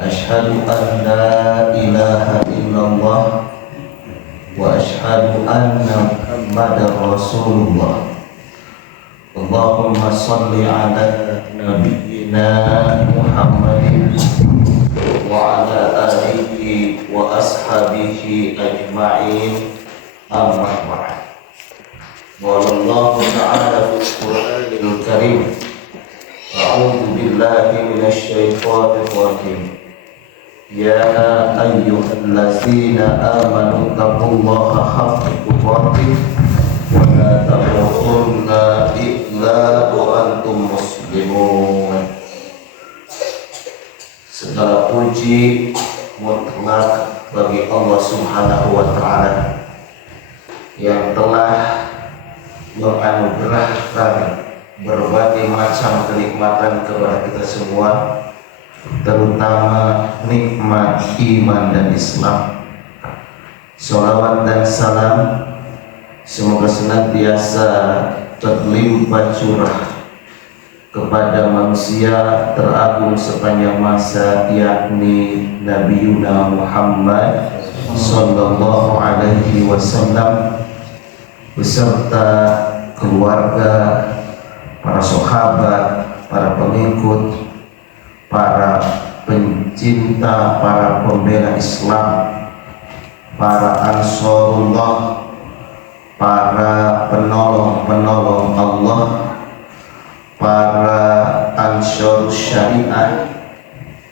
Asyhadu an la ilaha illallah wa asyhadu anna Muhammadar Rasulullah. Allahumma shalli ala nabiyyina Muhammadin wa ala alihi wa ashabihi ajma'in. Amma ba'd. Wallahu ta'ala fil Qur'anil Karim. A'udzu billahi minasy syaithanir rajim. Ya ayyuhallazina amanu taqullaha haqqa tuqatih wa la tamutunna illa wa antum muslimun. Segala puji mutlak bagi Allah Subhanahu wa taala yang telah menganugerahkan berbagai macam kenikmatan kepada kita semua, terutama nikmat iman dan Islam. Sholawat dan salam semoga senantiasa terlimpah curah kepada manusia teragung sepanjang masa, yakni Nabiuna Muhammad sallallahu alaihi wasallam beserta keluarga, para sahabat, para pengikut, para pencinta, para pembela Islam, para ansarullah, para penolong-penolong Allah, para ansar syariat,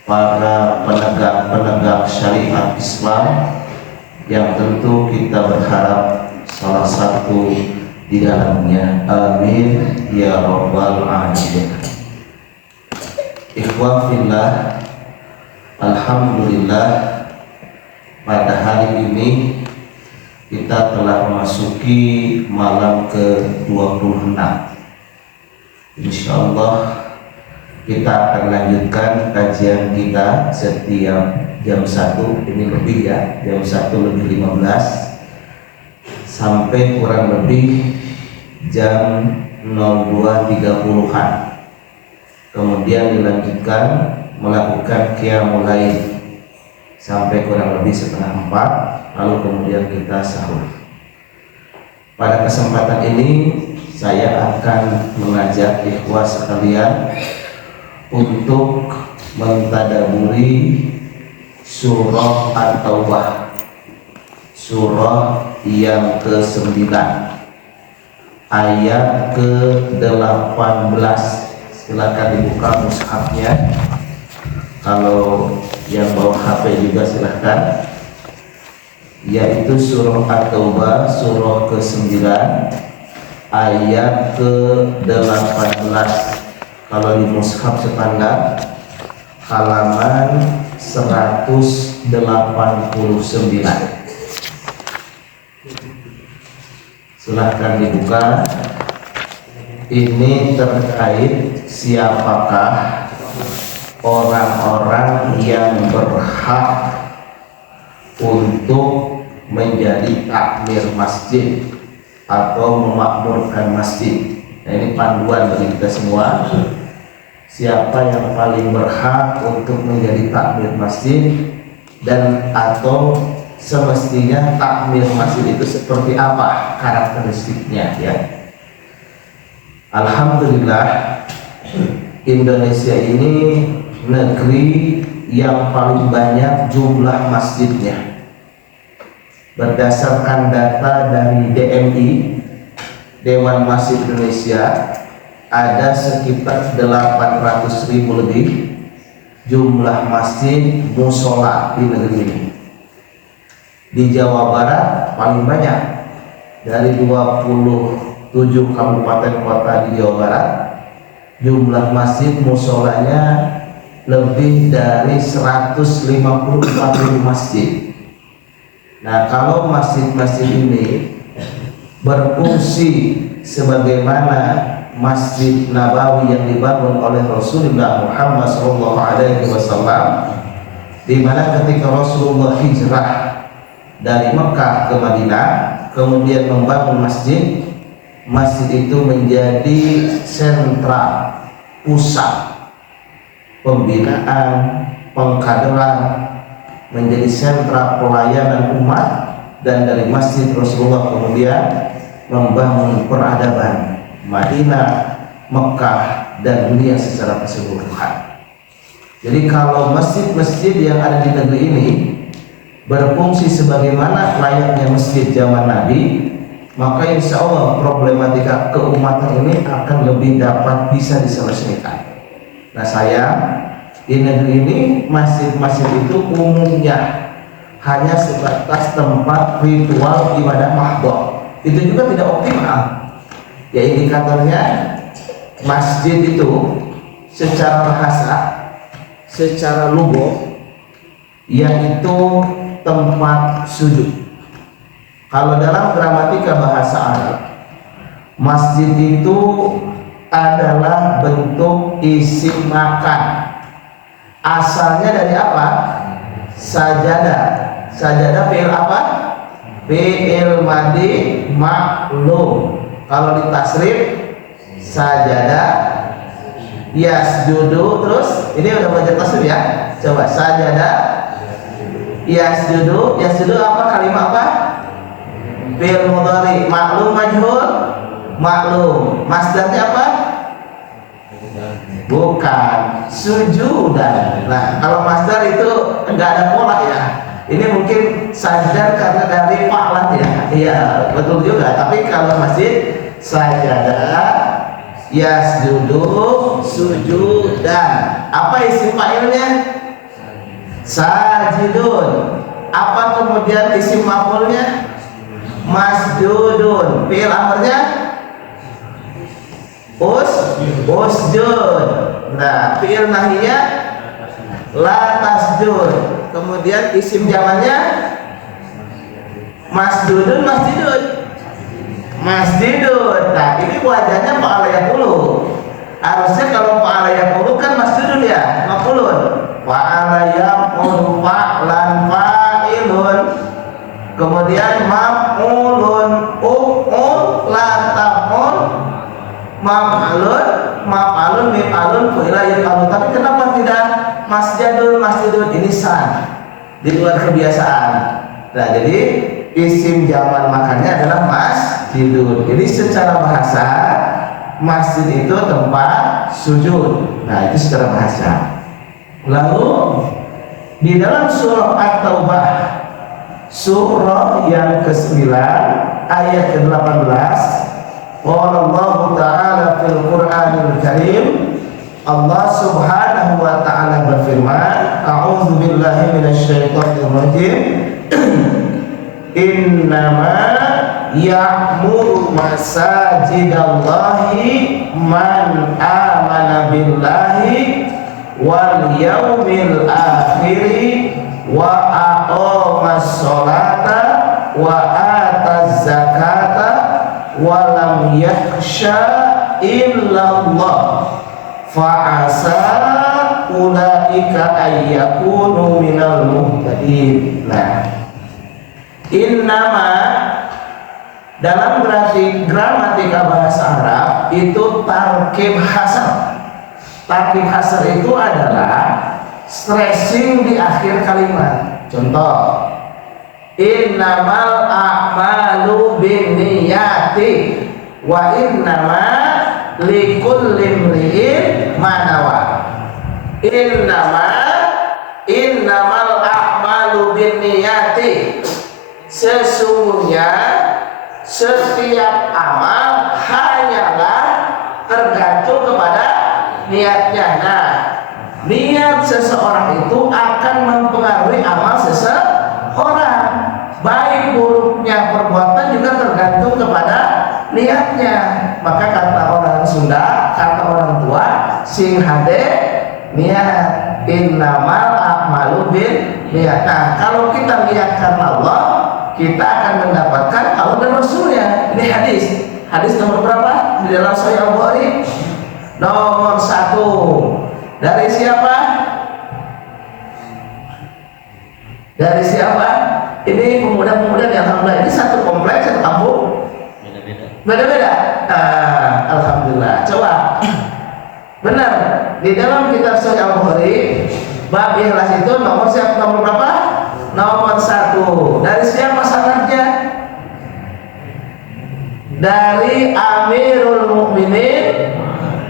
para penegak-penegak syariat Islam, yang tentu kita berharap salah satu di dalamnya. Amin ya rabbal alamin. Ikhwan fillah, alhamdulillah pada hari ini kita telah memasuki malam ke-26. Insyaallah kita akan lanjutkan kajian kita setiap jam 1, ini lebih ya, jam 1:15 sampai kurang lebih jam 02.30-an. Kemudian dilanjutkan melakukan qiyamul lail sampai kurang lebih setengah 4, lalu kemudian kita sahur. Pada kesempatan ini saya akan mengajak ikhwah sekalian untuk mentadaburi surah At-Taubah, surah yang ke-9 ayat ke-18. Silakan dibuka mushafnya. Kalau yang bawa HP juga silahkan. Yaitu surah At-Taubah, surah ke-9 ayat ke-18. Kalau di mushaf standar halaman 189. Silahkan dibuka. Ini terkait siapakah orang-orang yang berhak untuk menjadi takmir masjid atau memakmurkan masjid. Nah, ini panduan bagi kita semua. Siapa yang paling berhak untuk menjadi takmir masjid, dan atau semestinya takmir masjid itu seperti apa karakteristiknya ya. Alhamdulillah, Indonesia ini negeri yang paling banyak jumlah masjidnya. Berdasarkan data dari DMI, Dewan Masjid Indonesia, ada sekitar 800.000 lebih jumlah masjid musola di negeri ini. Di Jawa Barat paling banyak, dari 27 kabupaten kota di Jawa Barat, jumlah masjid musolanya lebih dari 154.000 masjid. Nah, kalau masjid-masjid ini berfungsi sebagaimana Masjid Nabawi yang dibangun oleh Rasulullah Muhammad SAW, di mana ketika Rasulullah hijrah dari Mekah ke Madinah, kemudian membangun masjid, masjid itu menjadi sentra pusat pembinaan, pengkaderan, menjadi sentra pelayanan umat, dan dari masjid Rasulullah kemudian membangun peradaban Madinah, Mekah, dan dunia secara keseluruhan. Jadi kalau masjid-masjid yang ada di negeri ini berfungsi sebagaimana layaknya masjid zaman Nabi, maka insya Allah problematika keumatan ini akan lebih dapat bisa diselesaikan. Nah sayang, di negeri ini masjid-masjid itu umumnya hanya sebatas tempat ritual ibadah mahdoh. Itu juga tidak optimal. Ya indikatornya masjid itu secara bahasa, secara logo, yaitu tempat sujud. Kalau dalam gramatika bahasa Arab, masjid itu adalah bentuk isim makan. Asalnya dari apa? Sajadah. Sajadah fi'il apa? Fi'il madhi maklum. Kalau ditasrif sajadah yasjudu, terus ini udah belajar tasrif ya. Coba sajadah yasjudu. Yasjudu apa? Kalimat apa? Fi'il mudhari maklum majhul maklum. Masdarnya apa? Bukan, sujudan. Nah, kalau masdar itu enggak ada pola ya. Ini mungkin sadar karena dari fa'lan ya. Iya, betul juga. Tapi kalau masjid sajadah yasjudu sujudan. Apa isim fa'ilnya? Sajidun. Apa kemudian isim maf'ulnya? Masjudun. Fi'il amrnya usjud. Nah, fi'il nahiynya la tasjud. Kemudian isim jamannya masjudun, masjidun. Nah, ini wajahnya fa'ala yaqulu. Harusnya kalau fa'ala yaqulu kan masjudun ya, maf'ulun. Fa'ala yaqulu fa'lan fa'ilun. Kemudian maf'ulun la taf'ul maf'alun mif'alun fu'ila yaf'alu. Tapi kenapa tidak masjidun? Ini san, di luar kebiasaan. Nah, jadi isim jaman makannya adalah masjidun. Jadi secara bahasa masjid itu tempat sujud. Nah, itu secara bahasa. Lalu di dalam surah At-Taubah, surah yang ke-9 ayat ke-18, Allah Ta'ala fil Qur'anil Karim, Allah Subhanahu wa Ta'ala berfirman, A'udzu billahi minasyaitonir rajim. Innama ya'muru masajidallahi man amana billahi wal yaumil akhiri wa aqamas sholata wa ataz zakata wa lam yakhsha illallah fa'asa ulaika ayyakunu minal muhtadin. Nah, innama dalam gramatika bahasa Arab itu tarkib hasar. Tarkib hasar itu adalah stressing di akhir kalimat. Contoh, innamal a'malu binniyati wa innama likulli imri'in ma nawa. Innamal a'malu binniyati. Sesungguhnya setiap amal hanyalah tergantung kepada niatnya. Nah, niat seseorang itu akan mempengaruhi amal seseorang. Baik buruknya perbuatan juga tergantung kepada niatnya. Maka kata orang Sunda, kata orang tua, sing hade niat, innamal a'malu bin niat. Nah, kalau kita niat karena Allah, kita akan mendapatkan Allah dan Rasulnya. Ini hadis nomor berapa di dalam Sahih Al-Bukhari? Nomor 1. Dari siapa? Dari siapa? Ini pemuda-pemuda yang alhamdulillah ini satu kompleks, satu kampung. Beda-beda. Alhamdulillah. Coba. Benar. Di dalam kitab Sahih Al-Bukhari bab Ikhlas itu nomor siapa? Nomor berapa? Nomor 1. Dari siapa sanadnya? Dari Amirul Mukminin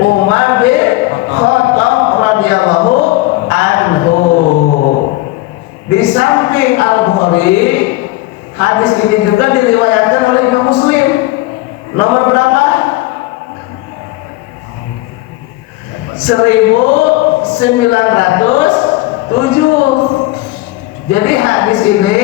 Umar bin Khattab radhiyallahu anhu. Di samping Al-Bukhari, hadis ini juga diriwayatkan oleh Imam Muslim. Nomor berapa? 1907. Jadi hadis ini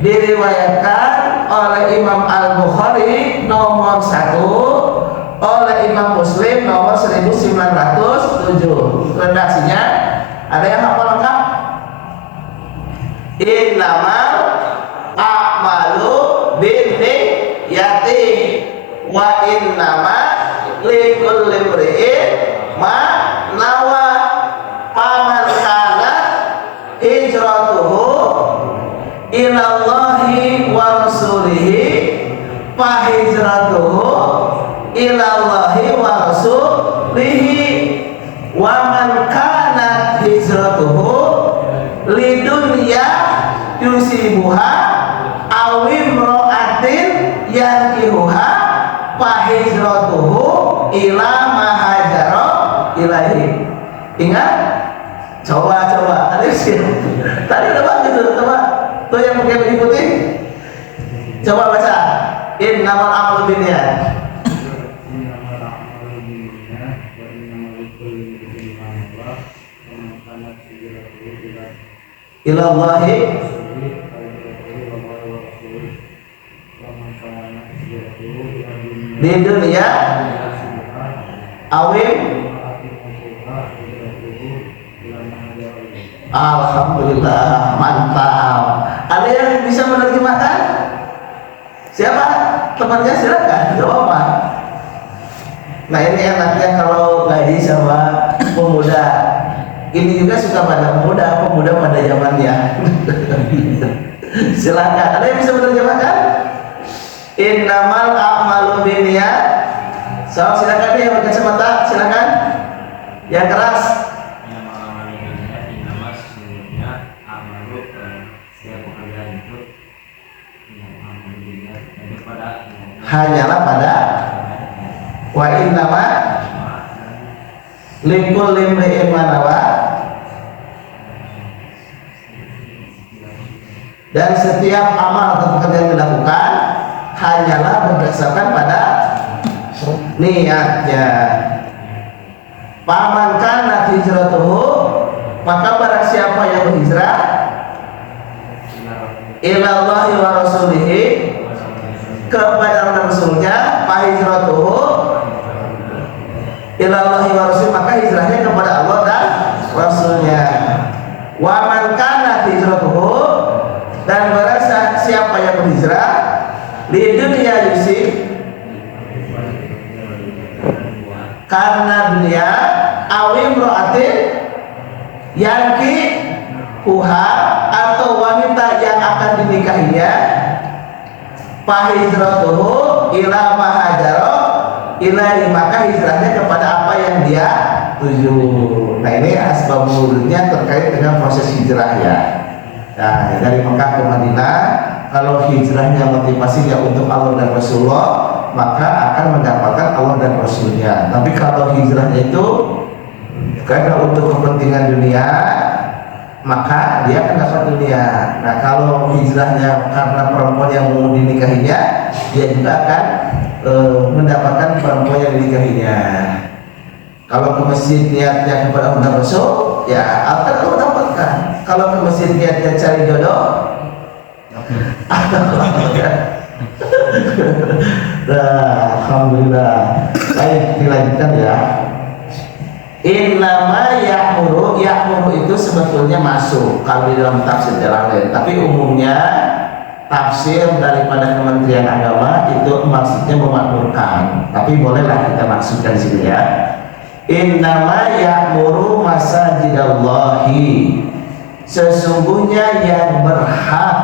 diriwayatkan oleh Imam Al-Bukhari nomor 1, oleh Imam Muslim nomor 1907. Redaksinya ada yang hafal lengkap? Innamal a'malu binniyati wa innama likulli imri'in ma nawa. Paman kana hijratuhu ilallahi wa rasulihi fa hijratuhu ilallahi wa rasulihi wa man kana hijratuhu lidunya yusibuha aw imra'atin yankihuha fa hijratuhu ila ma hajara ilaihi. Ingat? Coba tadi udah bagus tuh, coba tuh yang pakai baju putih, coba baca innamal a'malu binniyat. Ilallahi di dunia awim. Alhamdulillah, mantap. Ada yang bisa menerjemahkan? Siapa? Temannya silakan, gak apa-apa. Nah ini enaknya kalau ngaji sama pemuda. Ini juga suka pada pemuda pada zamannya. Silakan. Ada yang bisa menerjemahkan? Innamal a'malu binniyat. So, silakan yang berkacamata, silakan. Yang keras. Hanyalah pada wa innama likulli imri'in ma nawa, dan setiap amal atau pekerjaan yang dilakukan hanyalah berdasarkan pada niatnya. Paman kana hijratuhu, maka barang siapa yang berhijrah ilallahi wa rasulihi, kepada Rasulnya, fa hijratuhu ilallahi wa rasul, maka hijrahnya kepada Allah dan Rasulnya. Wa man kana hijratuhu, dan barang siapa yang berhijrah li dunya yusib, karena dunia, awim ro'atin yanki uha, atau wanita yang akan dinikahinya, fa hijratuhu ila ma hajara ilaihi, maka hijrahnya kepada apa yang dia tuju. Nah ini asbab nurulnya terkait dengan proses hijrah ya. Nah dari Mekah ke Madinah, kalau hijrahnya motivasinya untuk Allah dan Rasulullah, maka akan mendapatkan Allah dan Rasulnya. Tapi kalau hijrahnya itu karena untuk kepentingan dunia, maka dia akan dapat dunia. Nah kalau hijrahnya karena perempuan yang mau dinikahinya, dia juga akan mendapatkan perempuan yang dinikahinya. Kalau ke masjid niatnya kepada Allah Rasul, ya akan Allah dapatkan. Kalau ke masjid niatnya cari jodoh, nah, alhamdulillah. Baik, dilanjutkan ya. Innama ya'muru itu sebetulnya masuk kalau di dalam tafsir Jalalain, tapi umumnya tafsir daripada Kementerian Agama itu maksudnya memakmurkan, tapi bolehlah kita maksudkan di sini ya. Innama ya'muru masajidallahi, sesungguhnya yang berhak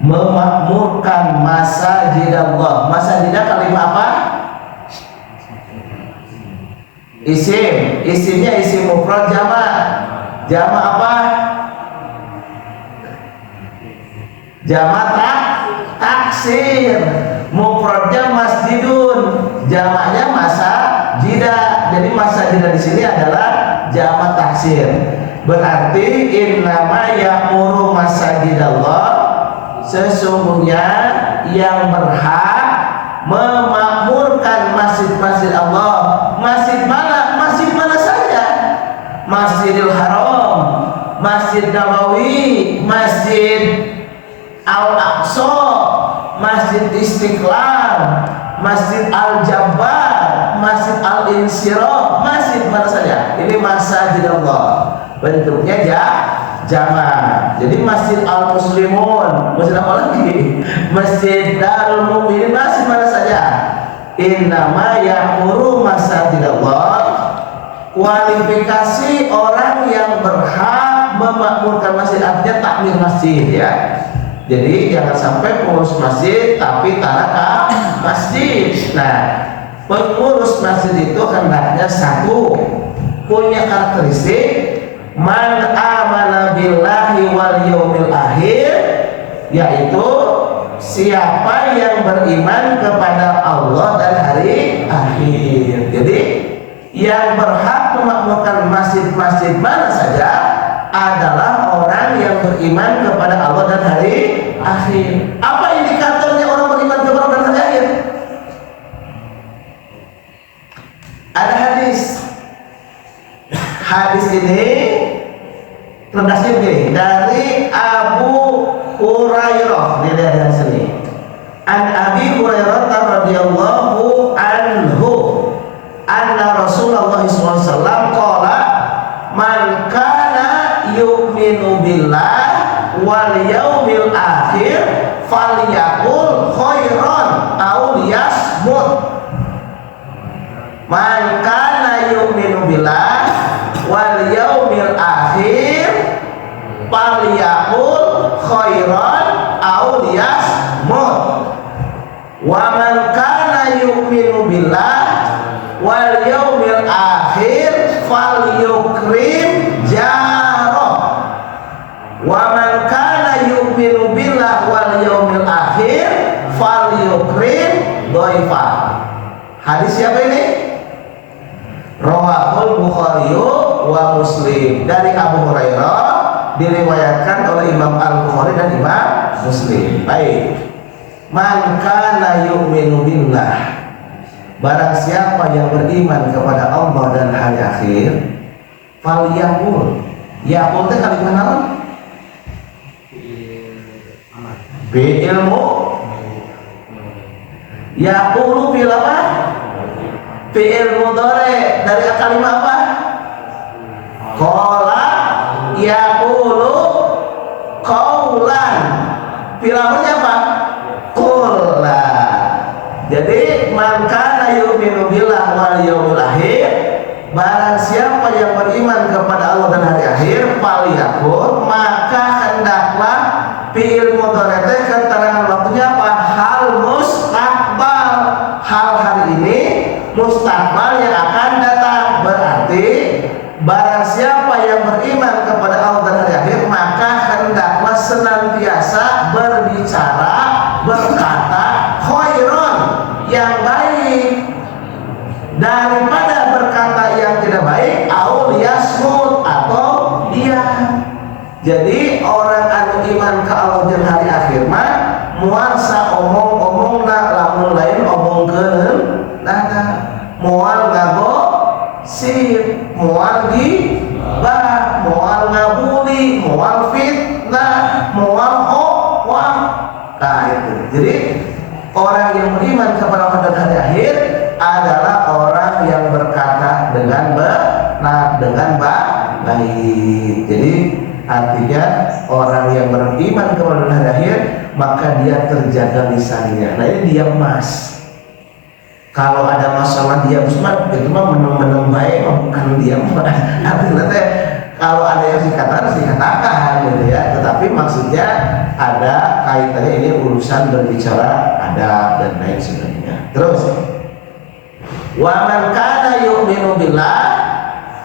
memakmurkan masajidallah. Masajidah kalimat apa? Isimnya isim mufrad jamak. Jama apa? Jama taksir. Mufradnya masjidun, jamaknya masajidah. Jadi masajidah di sini adalah jama taksir. Berarti innama ya'muru masajidallah, sesungguhnya yang berhak memakmurkan masjid-masjid Allah. Masjid mana? Masjid mana saja. Masjidil Haram, Masjid Nabawi, Masjid Al-Aqsa, Masjid Istiqlal, Masjid Al-Jabbar, Masjid Al-Insyirah, masjid mana saja. Ini masjid Allah. Bentuknya jamaah. Jadi Masjid Al-Muslimun, masjid apa lagi? Masjid Darul Mu'minin, masjid mana saja. Innama ya'muru masajidallah. Kualifikasi orang yang berhak memakmurkan masjid, artinya takmir masjid ya. Jadi jangan sampai pengurus masjid tapi tanah masjid. Nah, pengurus masjid itu hendaknya satu, punya karakteristik man amana billahi wal yaumil akhir, yaitu siapa yang beriman kepada Allah dan hari akhir. Jadi yang berhak memakmurkan masjid-masjid mana saja adalah orang yang beriman kepada Allah dan hari akhir. Apa indikatornya orang beriman kepada Allah dan hari akhir? Ada hadis. Hadis ini terdapat dari Abu Hurairah, dilihat di sini. An Abi Hurairah radhiyallahu anhu, anna Rasulullah SAW qala, man kana yu'minu billah wal yaumil akhir falyaqul khairan aw liyasmut. Man kana yu'minu billah wal yaumil akhir falyaqul khairan aw liyasmut. Wa man kana yu'minu billah wal yaumil akhir falyukrim jarah. Wa man kana yu'minu billah wal yaumil akhir falyukrim dhaifah. Hadis siapa ini? Rawahul Bukhari wa Muslim, dari Abu Hurairah, diriwayatkan oleh Imam Al-Bukhari dan Imam Muslim. Baik. Man kana yu'minu billah, barang siapa yang beriman kepada Allah dan hari akhir, falyaqul. Yaqul itu kalimat apa? Ilmu. Yaqulu bil apa? Fi'il mudhari, dari kalimat apa? Qala yaqulu qaulan. Fi'ilnya apa? Qula. Jadi man kana yu'minu billah wal yaumil akhir, barang siapa yang beriman kepada Allah dan hari akhir, falyaqul, maka hendaklah fi'il mudhari teh keterangan waktunya apa? Hal mustaqbal, hal hari ini, mustaqbal yang akan datang. Berarti barang siapa yang beriman kepada Allah dan hari akhir, maka hendaklah senantiasa berbicara, berkata khairon, yang baik, daripada berkata yang tidak baik, au yasmut, atau diam. Jadi orang anu iman ke Allah dan hari akhir mah muasa omong-omong na lamun lain omongkeun nada, moal ngagosip, moal gibah, moal ngabuli, moal fitnah, moal hoax. Nah itu. Jadi orang yang beriman kepada Allah dan hari akhir adalah orang yang berkata dengan benar, dengan baik. Jadi artinya orang yang beriman kepada hari akhir, maka dia terjaga lisannya. Nah ini dia emas. Kalau ada masalah dia Usman, itu mah meneng-meneng baik, bukan dia mah. Artinya kalau ada yang dikatakan gitu ya. Tetapi maksudnya ada kaitannya, ini urusan berbicara adab dan lain sebagainya. Terus, wa man kana yu'minu billah,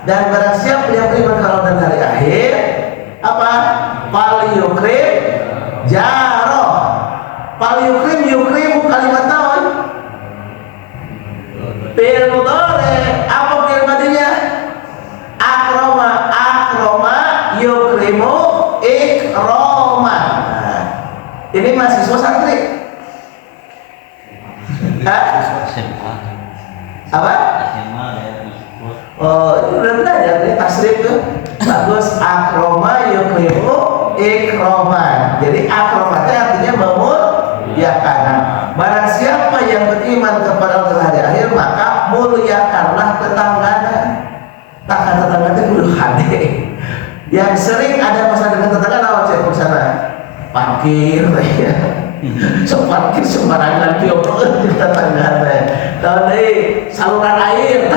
Dan barang siapa yang beriman kepada Allah dan hari akhir, apa? Falyukrim jaro. Falyukrim, yukrimu kalimat naon? Fi'il mudhari. Apa fi'il madinya? Akroma, akroma, yukrimu, ikroma. Nah, ini mahasiswa santri. Hah? Apa? Oh, ini udah belajar nih tasrif tuh. Bagus. Akroma, yukrimu, ikroma. Jadi akromatnya artinya memuliakan. Barang siapa yang beriman kepada Allah hari akhir, maka muliakanlah tetangganya. Takkan tetangganya kudu hade. Yang sering ada masalah dengan tetangga lawan cek ke sana. Parkir ya. So parkir sembarangan diobrol di tetangga teh. Tahun deui saluran air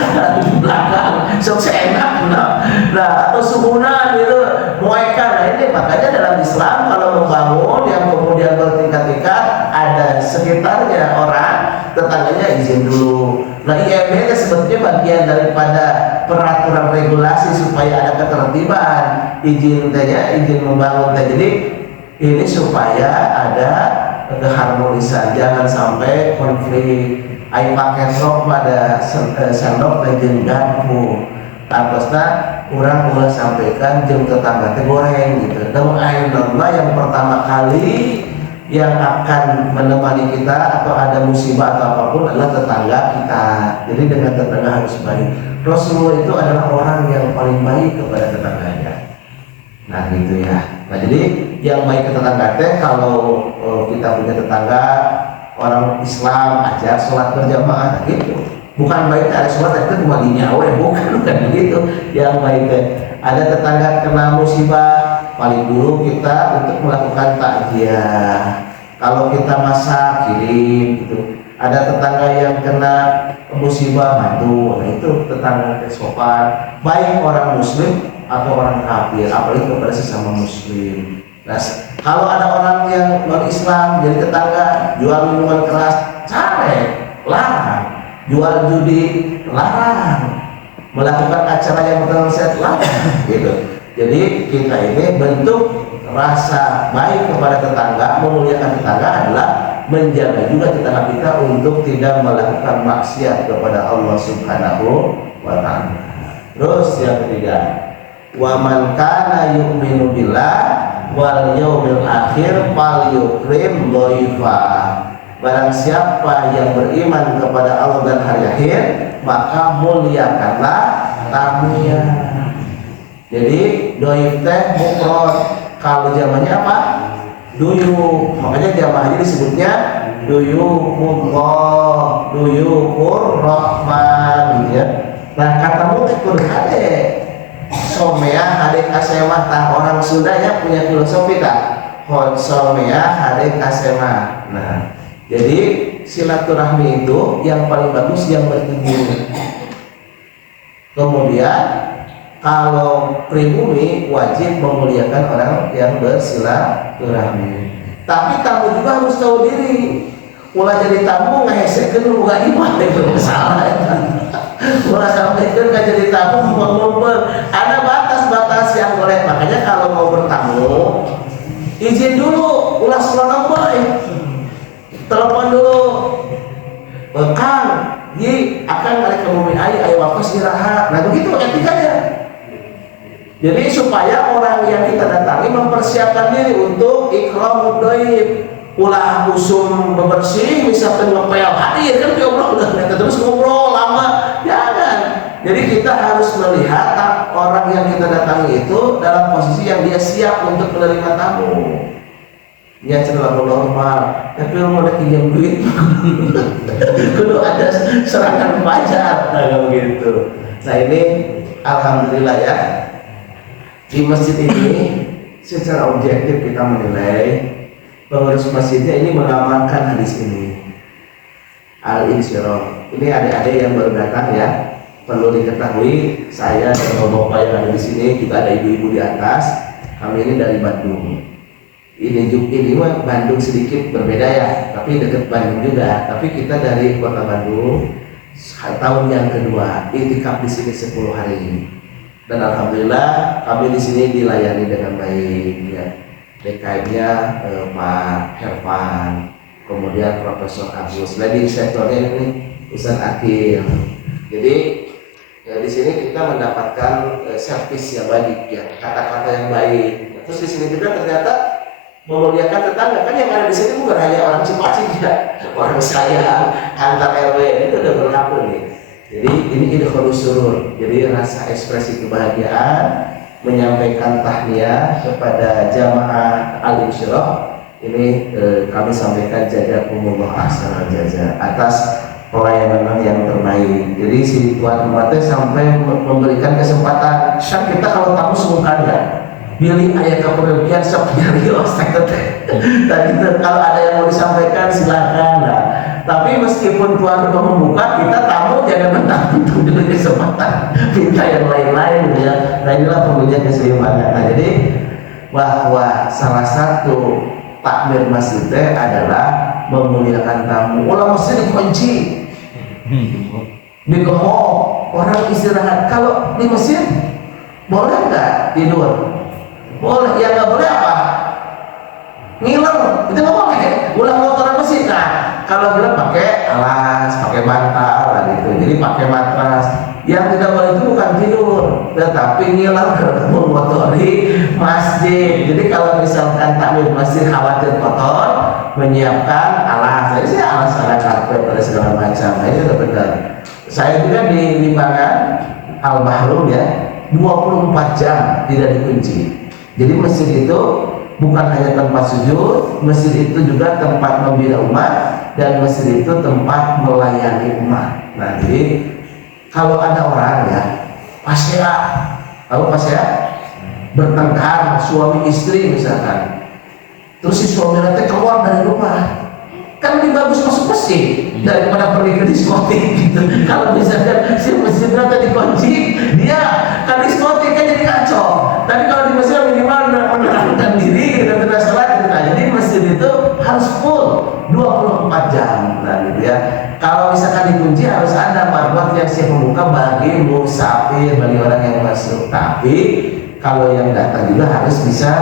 di belakang sok seenak nah atau suhunan gitu muekan. Nah ini makanya dalam Islam kalau membangun yang kemudian bertingkat-tingkat ada sekitarnya orang tetangganya izin dulu. Nah IMB itu sebetulnya bagian daripada peraturan regulasi supaya ada ketertiban izin membangun teh. Jadi ini supaya ada keharmonisan, jangan sampai konflik. Ayo pakai sok pada sendok dan garpu. Tapasna orang mulai sampaikan jam tetangga teh goreng gitu. Dan air norma yang pertama kali yang akan menemani kita atau ada musibah atau apapun adalah tetangga kita. Jadi dengan tetangga harus baik. Rasulullah itu adalah orang yang paling baik kepada tetangganya. Nah gitu ya. Nah jadi yang baik ke tetangga teh kalau kita punya tetangga orang Islam ajar sholat berjamaah gitu. Bukan baik ada sholat itu cuma di nyawa, bukan begitu. Yang baik teh ada tetangga kena musibah, paling dulu kita untuk melakukan takziah. Kalau kita masak kirim gitu. Ada tetangga yang kena musibah bantu. Nah itu tetangga sopan. Baik orang muslim atau orang kafir, apalagi kepada sesama muslim. Nah, kalau ada orang yang non Islam jadi tetangga jual minuman keras, carek, larang, jual judi, larang, melakukan acara yang bermaksiat, larang, gitu. Jadi kita ini bentuk rasa baik kepada tetangga, memuliakan tetangga adalah menjaga juga tetangga kita untuk tidak melakukan maksiat kepada Allah Subhanahu wa Ta'ala. Terus yang ketiga, wa man kana yu'minu billah wal yaumil akhir falyukrim dhaifa. Barang siapa yang beriman kepada Allah dan hari akhir, maka muliakanlah tamunya. Jadi dhaif teh mufrad, kalau jamannya apa? Duyuf. Makanya jamaahnya disebutnya duyufullah, duyufur rahman gitu ya. Nah kata mu'ikun hade somea hari kasema tah orang Sunda ya punya filosofi tak somea hari kasema. Nah jadi silaturahmi itu yang paling bagus yang bertujuan. Kemudian kalau pribumi wajib memuliakan orang yang bersilaturahmi. Tapi tamu juga harus tahu diri. Mulai jadi tamu ngahesekeun boga iman itu masalah. Mulai sampaikan nggak jadi tamu ngumpul. Ada batas-batas yang boleh. Makanya kalau mau bertamu izin dulu, ulah selono baik. Telepon dulu. Kang, ye akan balik ke bumi ayo waktu istirahat. Nah begitu etikanya. Jadi supaya orang yang kita datangi mempersiapkan diri untuk ikramud dhaif. Ulah usum bebersih, misalkan ngepel hadir kan diobrol udah terus ngobrol lama, jangan. Jadi kita harus melihat orang yang kita datangi itu dalam posisi yang dia siap untuk menerima tamu. Ya cenderung normal, tapi mau ada pinjam duit, kudu ada serangan pajar, nah begitu. Nah ini alhamdulillah ya, di masjid ini secara objektif kita menilai pengurus masjidnya ini mengamalkan hadis ini al-insyirah. Ini adik-adik yang baru datang ya, perlu diketahui saya dan bapak-bapak yang ada di sini, juga ada ibu-ibu di atas. Kami ini dari Bandung. Ini mah Bandung sedikit berbeda ya, tapi dekat Bandung juga. Tapi kita dari kota Bandung tahun yang kedua, itikaf di sini 10 hari. Dan alhamdulillah kami di sini dilayani dengan baik ya. DKM-nya Pak Herman, kemudian Profesor Agus. Lagi sektornya ini Ustaz Akil. Jadi ya, di sini kita mendapatkan servis yang baik ya, kata-kata yang baik. Terus di sini juga ternyata memuliakan tetangga, kan yang ada di sini bukan hanya orang Cipaci ya, orang saya, antar RW itu udah berlaku nih. Jadi ini idkhulus surur, jadi rasa ekspresi kebahagiaan menyampaikan tahniah kepada jamaah Al-Insyirah. Ini kami sampaikan jazakumullah ahsanal jaza atas pelayanan yang terbaik. Jadi si tuan rumahnya sampai memberikan kesempatan. Kan kita kalau tamu sungkan ya, pilih ayat keperluan sepiari ostek teh. Tadi kalau ada yang mau disampaikan silakan. Nah, tapi meskipun tuan rumah membuka, kita tamu jangan mentang-mentang dulu kesempatan minta yang lain-lain ya. Nah inilah perlunya keseimbangan. Nah jadi bahwa salah satu takmir masjid adalah memuliakan tamu. Ulah masjid dikunci, digembok, orang istirahat. Kalau di masjid boleh nggak tidur? Boleh. Ya nggak boleh apa? Ngiler, itu nggak boleh. Ulah kotoran masjid. Nah kalau bilang pakai alas, pakai bantal lah gitu. Jadi pakai matras. Yang tidak boleh itu bukan tidur, tetapi ngiler mengotori masjid. Jadi kalau misalkan takmir masjid khawatir kotor, menyiapkan alas. Jadi saya alas ada karpet ada segala macam. Nah, itu sudah benar. Saya juga di Limbangan Al Bahrum ya, 24 jam tidak dikunci. Jadi masjid itu bukan hanya tempat sujud, masjid itu juga tempat membina umat, dan masjid itu tempat melayani umat. Nah jadi kalau ada orang ya pasea, tahu pasea, bertengkar suami istri misalkan, terus si suami nanti keluar dari rumah, kan lebih bagus masuk masjid daripada pergi ke diskotik gitu. Kalau misalkan si masjid nanti dikunci, dia kan diskotik kan jadi kacau. Tapi kalau di masjid minimal menerangkan diri gitu, tidak salah gitu. Nah, jadi masjid itu harus full 24 jam. Nah gitu ya. Kalau misalkan dikunci harus ada marbot yang siap membuka bagi musafir, bagi orang yang masuk. Tapi kalau yang datang juga harus bisa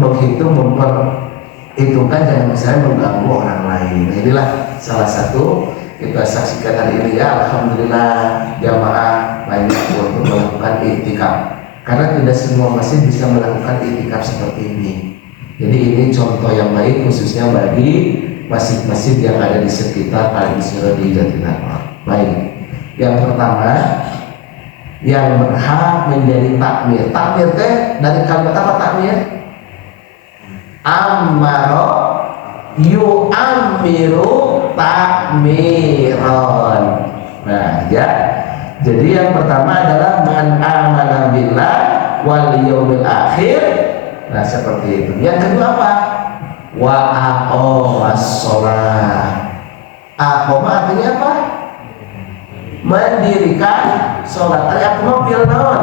menghitung, memperhitungkan, jangan misalnya mengganggu orang lain. Nah, inilah salah satu kita saksikan hari ini ya. Alhamdulillah jamaah banyak untuk melakukan iktikaf. Karena tidak semua masjid bisa melakukan iktikaf seperti ini. Jadi ini contoh yang baik khususnya bagi masjid-masjid yang ada di sekitar Al-Insyirah di Jatinangor. Baik. Yang pertama, yang berhak menjadi takmir. Takmir teh dari kalimat apa takmir? Amaro yu'amiru takmiron. Nah, ya. Jadi yang pertama adalah man amana billah wal yaumil akhir. Nah, seperti itu. Yang kedua apa? Wa aqamas shalah. Aqama artinya apa? Mendirikan sholat. Aqama fi'il naon?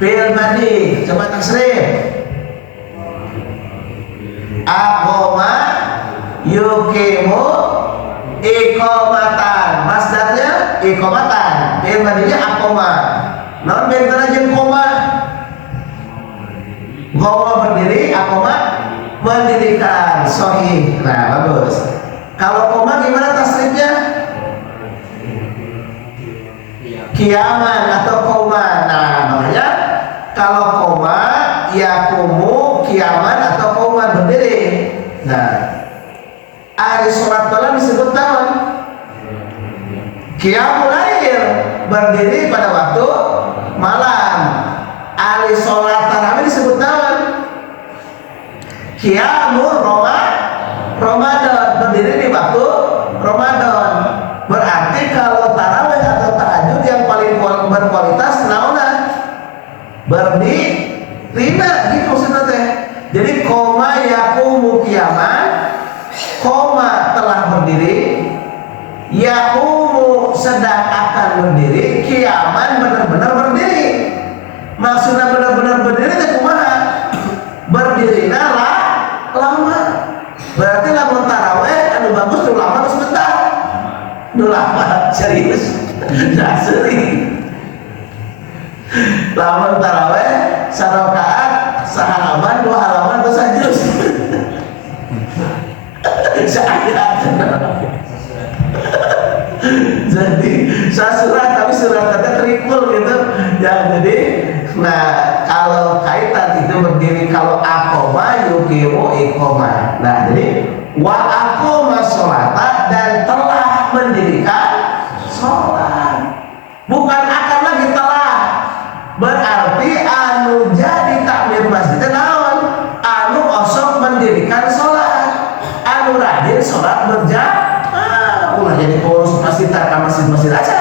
Fi'il madhi. Coba tasrif. Aqama yuqimu iqamatan. Masdarnya iqamatan. Fi'il madhinya aqama. Naon bentar jeung koma? Koma berdiri, aqama mendirikan. Sahih. Nah, bagus. Kalau koma gimana tasrifnya? Kiaman atau koma. Nah, makanya kalau koma yakumu kiaman atau koma berdiri. Nah, hari sholat malam disebut tahun qiyamul lail, berdiri pada waktu malam. Hari sholat tarawih disebut tahun qiyamul Ramadan, berdiri di waktu Ramadan. Berarti kalau tarawih atau tahajud yang paling berkualitas naona berdiri gitu maksudnya teh. Jadi koma yakumu kiaman, koma telah berdiri, yakumu sedang akan berdiri, kiaman benar-benar berdiri. Maksudnya benar-benar berdiri teh kumaha? Berdiri lama. Berarti lamun tarawih anu bagus nu lama nu sebentar. Nu lama serius. Nah, sering. lamun taraweh sarakaat sahalaman dua halaman terus juz seayat. Jadi surat tapi suratnya tripul gitu ya. Jadi nah kalau kaitan itu berdiri kalau akoma yukimu ikoma. Nah jadi wa akoma sholata dan telah mendirikan sholat, bukan akan lagi telah. Berarti anu jadi takmir masjid naon, anu osok mendirikan sholat, anu rajin sholat berjamaah. Ulah jadi pengurus masjid ke masjid-masjid aja.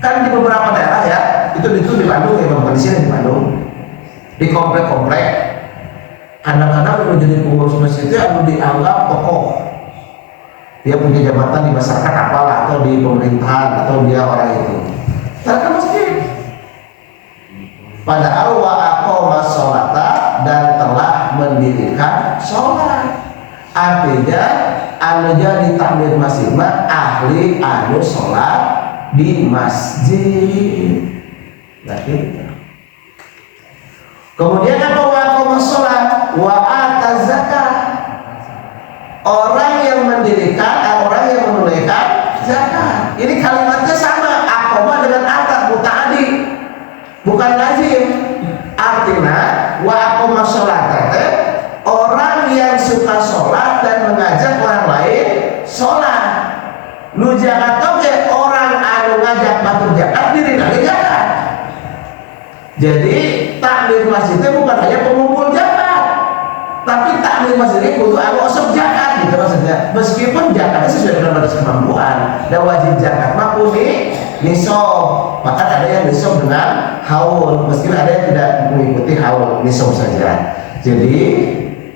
Kan di beberapa daerah ya, itu di Bandung ya, bukan di sini, di Bandung, di komplek-komplek kadang-kadang menjadi pengurus masjid itu anu dianggap tokoh, dia punya jabatan di masyarakat apalah atau di pemerintahan atau dia orang itu terkena masjid. Padahal wa aqoma sholata dan telah mendirikan sholat, artinya anu jadi takmir masjid mah ahli anu sholat di masjid. Berarti kemudian apa wa aqoma sholat wa ata zakat, orang yang mendirikan, orang yang menunaikan zakat. Ini kalimatnya sama, aqoma dengan ata, mutaaddi, bukan lazim. Artinya wa aqoma sholata orang yang suka sholat dan mengajak orang lain sholat. Nu zakat oge orang anu ngajak batur zakat diri lagi zakat. Jadi takmir masjidnya bukan hanya pengumpul zakat, tapi takmir masjidnya kudu anu osok zakat gitu maksudnya. Meskipun zakatnya sesuai dengan batas kemampuan dan wajib zakat mah kudu nisab. Maka ada yang nisab dengan haul, meskipun ada yang tidak mengikuti haul, nisab saja. Jadi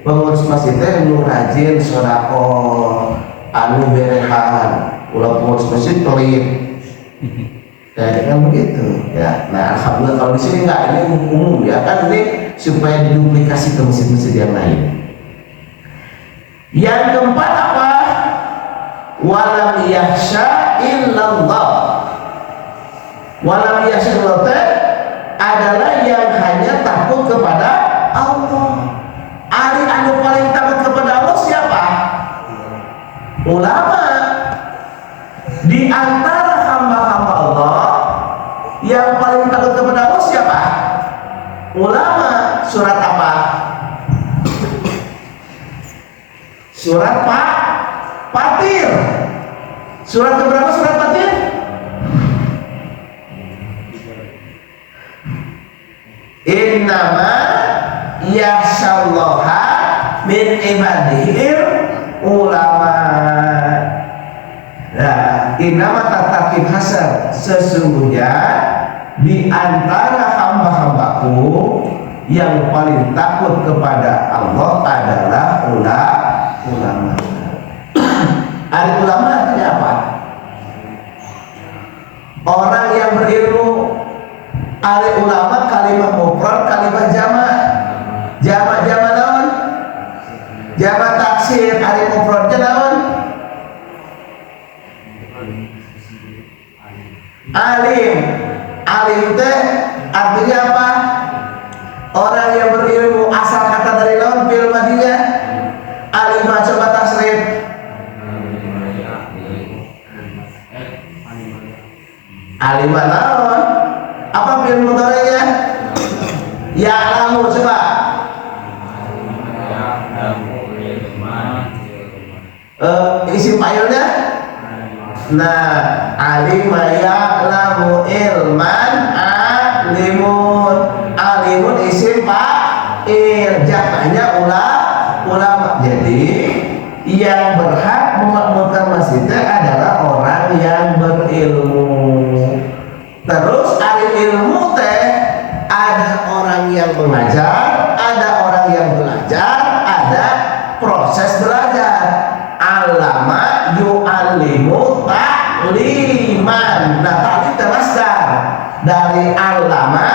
pengurus masjidnya anu rajin sedekah, anu berehan, ulah pengurus masjid pelit. Ya kan begitu ya. Nah alhamdulillah kalau di sini enggak, ini umum ya kan, ini supaya diduplikasi ke masjid-masjid yang lain. Yang keempat apa? Walam yakhsha illallah. Walam yakhsha illallah adalah yang hanya takut kepada Allah. Ari anu paling takut kepada Allah siapa? Ulama. Di antara hamba-hamba Allah yang paling takut kepada Allah siapa? Ulama. Surat apa? Surat Fatir. Surat keberapa surat Fatir? Innama yakhsyallaha min ibadihil ulama. Nah, innama tatakib hasan, sesungguhnya di antara hamba-hambaku yang paling takut kepada Allah adalah ulama. Ada ulama artinya apa? Orang yang berilmu. Ada ulama kalimat mufrad, kalimat jamak. Jamak naon? Jamak taksir, ada mufradnya naon? Alim. Alim teh artinya apa? Orang yang berilmu. Asal kata dari naon fil madiyah. Alim coba tasrif. Alim naon? Apa fil mudhari'nya? Ya'lamu coba. Isim fa'ilnya? Nah, alima ya'lamu ilman alimun. Alimun isim fa'il, jamaknya ulama. Jadi yang berhak memakmurkan masjidnya adalah orang yang berilmu. Terus alim ilmu teh ada orang yang mengajar, ada orang yang belajar, ada proses belajar. Alama yu'allimu ta'liman. Nah, ta'lim termasdar dari alama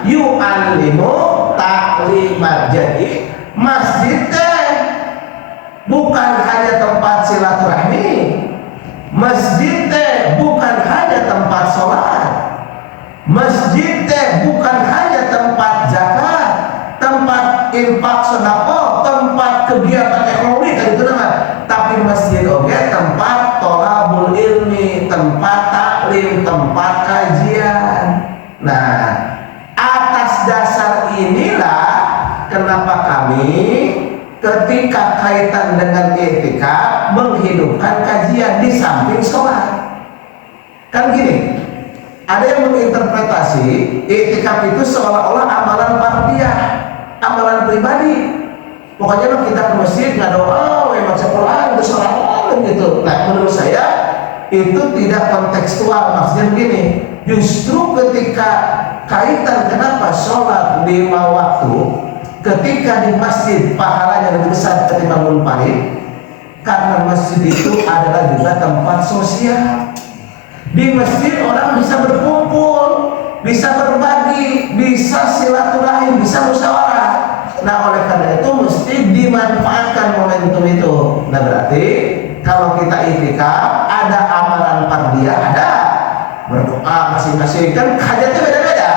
yu'allimu ta'liman. Jadi masjid teh bukan hanya tempat silaturahmi. Masjid teh bukan hanya tempat sholat. Masjid teh bukan hanya tempat zakat, tempat infak sedekah, tempat kegiatan ekonomi kan itu nama. Tapi masjid oke tempat thalabul ilmi, tempat taklim, tempat kajian. Nah, atas dasar inilah kenapa kami ketika kaitan dengan i'tikaf menghidupkan kajian di samping sholat. Kan gini, ada yang menginterpretasi i'tikaf itu seolah-olah amalan fardiyah, amalan pribadi. Pokoknya kalau kita ke masjid nggak doa, baca Quran, itu sholat gitu. Nah, menurut saya itu tidak kontekstual. Maksudnya begini, justru ketika kaitan kenapa sholat 5 waktu, ketika di masjid pahalanya lebih besar ketimbang munfarid, karena masjid itu adalah juga tempat sosial. Di masjid orang bisa berkumpul, bisa berbagi, bisa silaturahim, bisa musyawarah. Nah, oleh karena itu mesti dimanfaatkan momentum itu. Nah, berarti kalau kita i'tikaf ada amalan fardiyah, ada berdoa masing-masing, kan hajatnya beda-beda.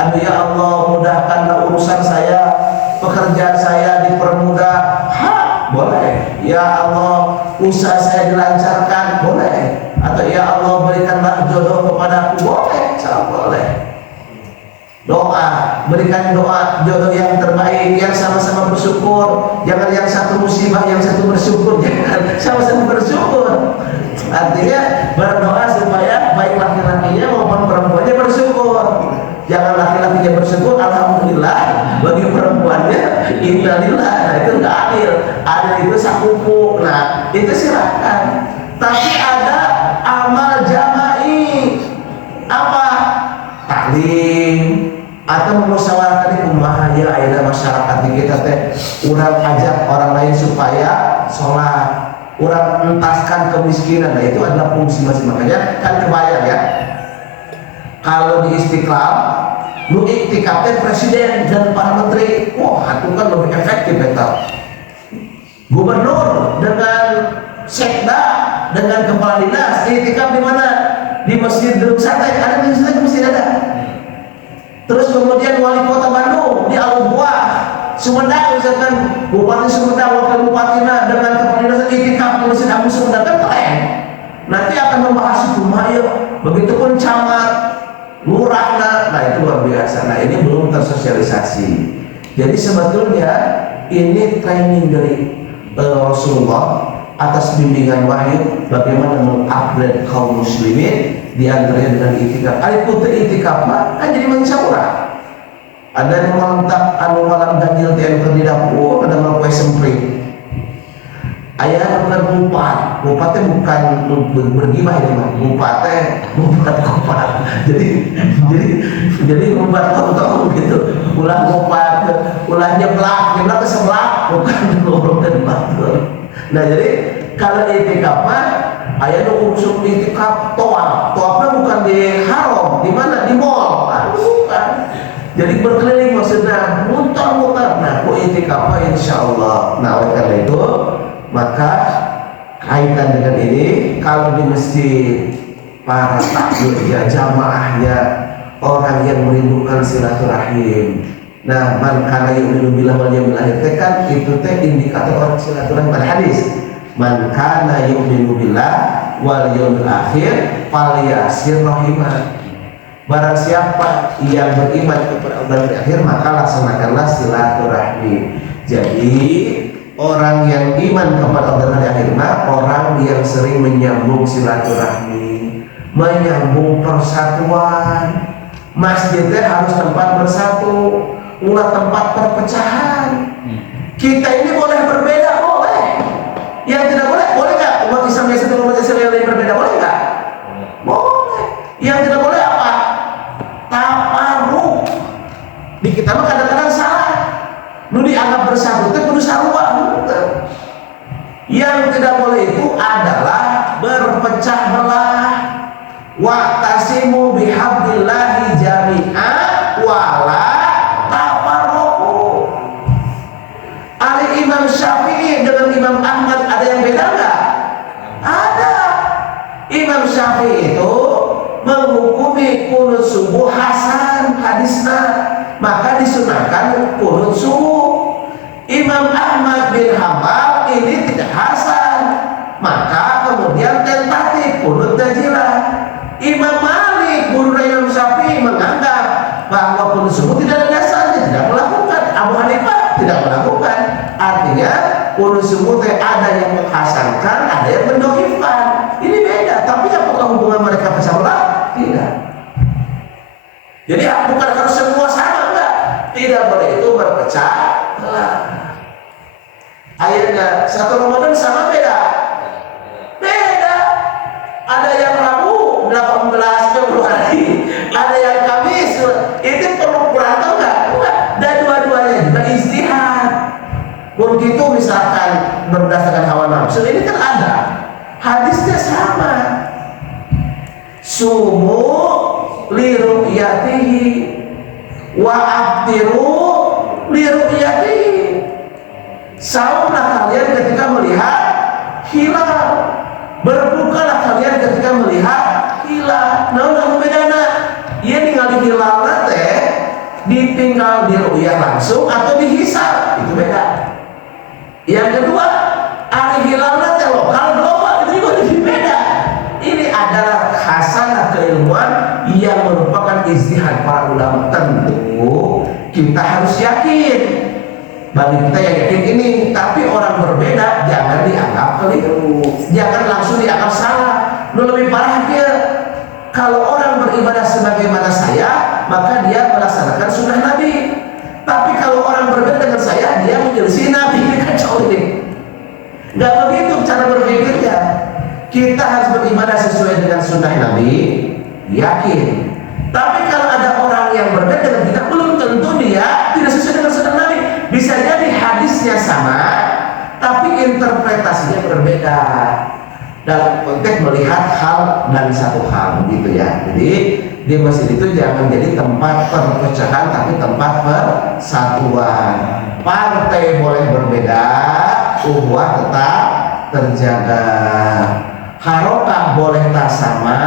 Aduh ya Allah, mudahkanlah urusan saya, pekerjaan saya dipermudah. Boleh. Ya Allah, usaha saya dilancarkan. Boleh. Atau ya Allah, berikanlah jodoh kepadaku. Boleh. Boleh. Doa, berikan doa jodoh yang terbaik, yang sama-sama bersyukur. Jangan yang satu musibah, yang satu bersyukur. Jangan sama-sama bersyukur. Artinya berdoa supaya baik laki-lakinya maupun perempuannya bersyukur. Jangan laki-lakinya bersyukur alhamdulillah, bagi perempuannya innalillah. Nah, itu enggak adil. Adil itu sakupu. Nah, itu silakan. Tapi ada amal jama'i. Apa? Taklim atau memusyawarahkan kumaha ya ayeuna masyarakat di kita teh urang ajak orang lain supaya sholat, urang entaskan kemiskinan. Nah, itu adalah fungsi masing-masing. Makanya kan kebayang ya, kalau di Istiqlal lu i'tikafnya presiden dan para menteri, wah itu kan lebih efektif ya. Gubernur dengan sekda dengan kepala dinas i'tikaf di mana? Di Masjid Gedung Sate. Ada di sana masjid ada. Terus kemudian wali kota Bandung di Alubuah, Sumedang misalkan Bupati Sumedang, wakil bupatinya dengan kepala dinas i'tikaf di Masjid Agung Sumedang, kan keren. Nanti akan membahas itu ayo. Begitupun camat, lurahna, nah itu luar biasa. Nah, ini belum tersosialisasi. Jadi sebetulnya ini training dari Rasulullah atas bimbingan wahyu bagaimana mengupgrade kaum muslimin, di antaranya dengan i'tikaf. Ari putih i'tikaf mah kan jadi mencaurah. Ada yang melentak anu malam ganjil teh di dapur, ada mau kue semprit. Ayah benar bupat teh bukan bergibah ini mah, bupat kopat. Jadi bupat kontong gitu. Ulah bupat, ulah nyeblak ke sebelah, bukan lorong dan batur. Nah, jadi kalau i'tikaf mah aya nu unsur i'tikaf toafnya bukan di haram, di mana? Di mall. Bukan. Jadi berkeliling maksudnya muter-muter. Nah, ku i'tikaf mah insyaallah. Nah, oleh karena itu maka kaitan dengan ini, kalau di masjid para takmir jamaahnya orang yang merindukan silaturahim. Nah, man kana yu'minu billahi wal yawmil akhir kan itu teh indikator orang silaturahim pada hadis. Man kana yu'minu billahi wal yawmil akhir falyasir rahimah. Barang siapa yang beriman kepada Allah di akhir, maka laksanakanlah silaturahmi. Jadi orang yang iman kepada Allah di akhir, orang yang sering menyambung silaturahmi, menyambung persatuan. Masjidnya harus tempat bersatu, ulah tempat perpecahan. Kita ini boleh berbeda, boleh. Yang tidak boleh, boleh nggak? Umat Islam yang satu, umat Islam yang lain berbeda, boleh nggak? Boleh. Yang tidak boleh apa? Taparuk. Di kita mah kadang-kadang salah. Nu dianggap bersatu itu kudu sarua. Yang tidak boleh itu adalah berpecah belah. Wa'tasimu bihablillahi jami'a wala tafarraqu. Ari Imam Syafi'i dengan Imam Ahmad ada yang beda enggak? Ada. Imam Syafi'i itu menghukumi qunut subuh kunut subuh tidak ada dasarnya, tidak melakukan. Abu Hanifah tidak melakukan. Artinya kunut subuh ada yang menghasankan, ada yang mendohifkan. Ini beda. Tapi apakah hubungan mereka pecah belah? Tidak. Jadi bukan harus semua sama, enggak. Tidak boleh itu berpecah belah. Ayatnya 1 Ramadan sama beda. Beda. Ada yang Rabu 18 Februari, ada yang Kamis. Itu perlu kurang atau enggak? Enggak. Dan dua-duanya juga ijtihad. Begitu misalkan berdasarkan hawa nafsu, ini kan ada hadisnya sama. Sumu li ru'yatihi wa aftiru li ru'yatihi. Saumlah kalian ketika melihat hilal, berbukalah kalian ketika melihat hilal. Nah, bedana ieu ningali hilal teh ditinggal di ru'yah langsung atau dihisab, itu beda. Yang kedua, ari hilal teh lokal global, itu juga lebih beda. Ini adalah hasanah keilmuan yang merupakan ijtihad para ulama. Tentu kita harus yakin. Bagi kita yang yakin ini, tapi orang berbeda jangan dianggap keliru, jangan langsung dianggap salah. Lebih parah dia, kalau orang beribadah sebagaimana saya, maka dia melaksanakan sunnah Nabi. Tapi kalau orang berbeda dengan saya, dia menyelisih Nabi. Ini kacau ini. Gak begitu cara berpikirnya. Kita harus beribadah sesuai dengan sunnah Nabi, yakin. Tapi kalau ada orang yang berbeda dengan kita, belum tentu dia tidak sesuai dengan sunnah Nabi. Bisa jadi hadisnya sama, tapi interpretasinya berbeda dalam konteks melihat hal dan satu hal, gitu ya. Jadi di masjid itu jangan jadi tempat perpecahan, tapi tempat persatuan. Partai boleh berbeda, ukhuwah tetap terjaga. Harokah boleh tak sama,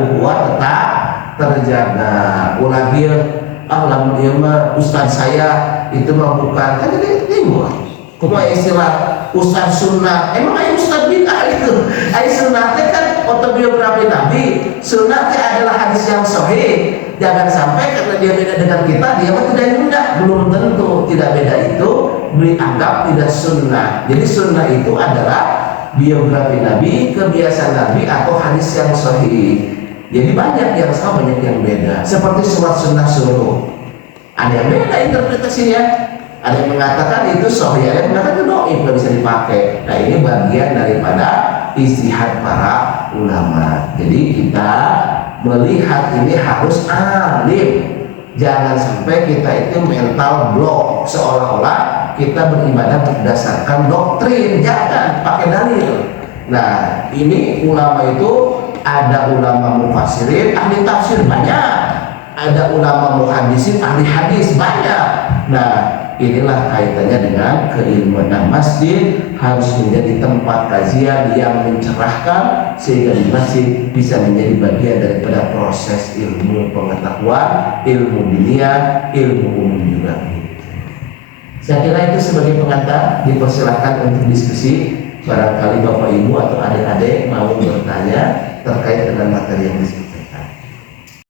ukhuwah tetap terjaga. Ulagil alhamdulillah ustaz saya itu mah bukan, kan ini timbul kuma istilah ustaz sunnah, emang ayo ustaz bid'ah itu. Ayo sunnah itu kan autobiografi Nabi. Sunnah itu adalah hadis yang sahih. Jangan sampai karena dia beda dengan kita, dia mah tidak sunnah. Belum tentu. Tidak beda itu dianggap tidak sunnah. Jadi sunnah itu adalah biografi Nabi, kebiasaan Nabi, atau hadis yang sahih. Jadi banyak yang sama, banyak yang beda. Seperti surat sunnah suruh, ada yang beda interpretasinya. Ada yang mengatakan itu sahih, ada yang mengatakan itu dhaif, nggak bisa dipakai. Nah, ini bagian daripada ijtihad para ulama. Jadi kita melihat ini harus alim. Jangan sampai kita itu mental block, seolah-olah kita beribadah berdasarkan doktrin. Jangan pakai dalil. Nah, ini ulama itu ada ulama mufassirin, ahli tafsir banyak. Ada ulama muhaddisin, ahli hadis banyak. Nah, inilah kaitannya dengan keilmuan. Nah, masjid harus menjadi tempat kajian yang mencerahkan, sehingga di masjid bisa menjadi bagian daripada proses ilmu pengetahuan, ilmu dunia, ilmu umum juga. Saya kira itu sebagai pengantar. Dipersilakan untuk diskusi. Barangkali Bapak Ibu atau adik-adik mau bertanya terkait dengan materi yang diskusi.